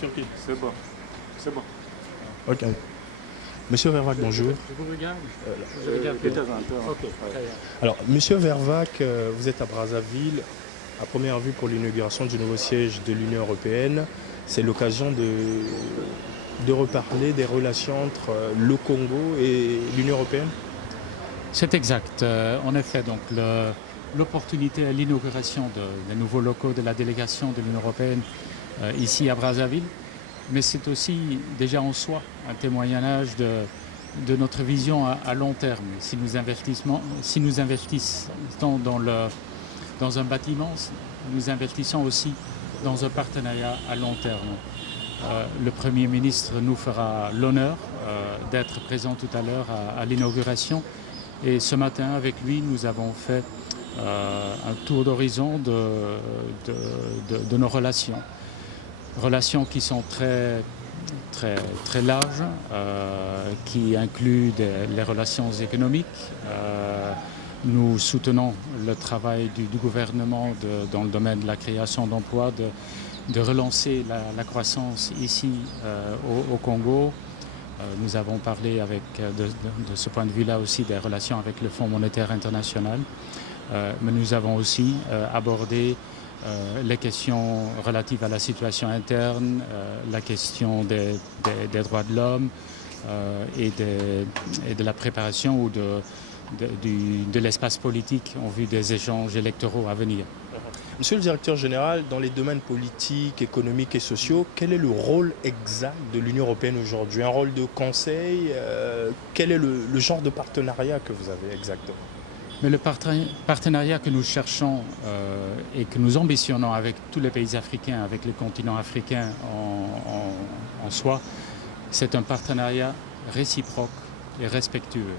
Sur qui? C'est bon. C'est bon. Ok. Monsieur Vervac, bonjour. Je vous regarde. De temps en temps. Ok, très bien. Alors, Monsieur Vervac, vous êtes à Brazzaville, à première vue pour l'inauguration du nouveau siège de l'Union européenne. C'est l'occasion de reparler des relations entre le Congo et l'Union européenne. C'est exact. En effet, donc l'opportunité à l'inauguration des nouveaux locaux de la délégation de l'Union européenne ici à Brazzaville, mais c'est aussi déjà en soi un témoignage de notre vision à long terme. Si nous investissons dans un bâtiment, nous investissons aussi dans un partenariat à long terme. Le Premier ministre nous fera l'honneur d'être présent tout à l'heure à l'inauguration. Et ce matin, avec lui, nous avons fait un tour d'horizon de nos relations. Relations qui sont très, très, très larges, qui incluent les relations économiques. Nous soutenons le travail du gouvernement dans le domaine de la création d'emplois, de relancer la croissance ici au Congo. Nous avons parlé de ce point de vue-là aussi des relations avec le Fonds monétaire international. Mais nous avons aussi abordé les questions relatives à la situation interne, la question des droits de l'homme et de la préparation ou de l'espace politique en vue des échanges électoraux à venir. Monsieur le directeur général, dans les domaines politiques, économiques et sociaux, quel est le rôle exact de l'Union européenne aujourd'hui? Un rôle de conseil? Quel est le genre de partenariat que vous avez exactement? Mais le partenariat que nous cherchons et que nous ambitionnons avec tous les pays africains, avec le continent africain en soi, c'est un partenariat réciproque et respectueux.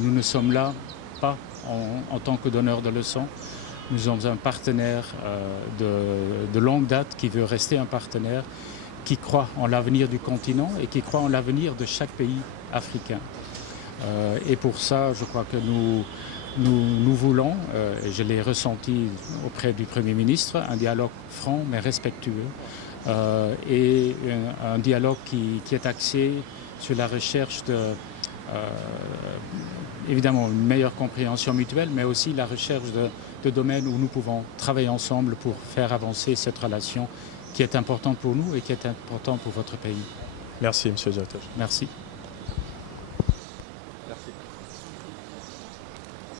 Nous ne sommes là pas en tant que donneurs de leçons. Nous sommes un partenaire de longue date qui veut rester un partenaire qui croit en l'avenir du continent et qui croit en l'avenir de chaque pays africain. Et pour ça, je crois que nous voulons, et je l'ai ressenti auprès du Premier ministre, un dialogue franc mais respectueux et un dialogue qui est axé sur la recherche évidemment une meilleure compréhension mutuelle, mais aussi la recherche de domaines où nous pouvons travailler ensemble pour faire avancer cette relation qui est importante pour nous et qui est importante pour votre pays. Merci, monsieur le directeur. Merci.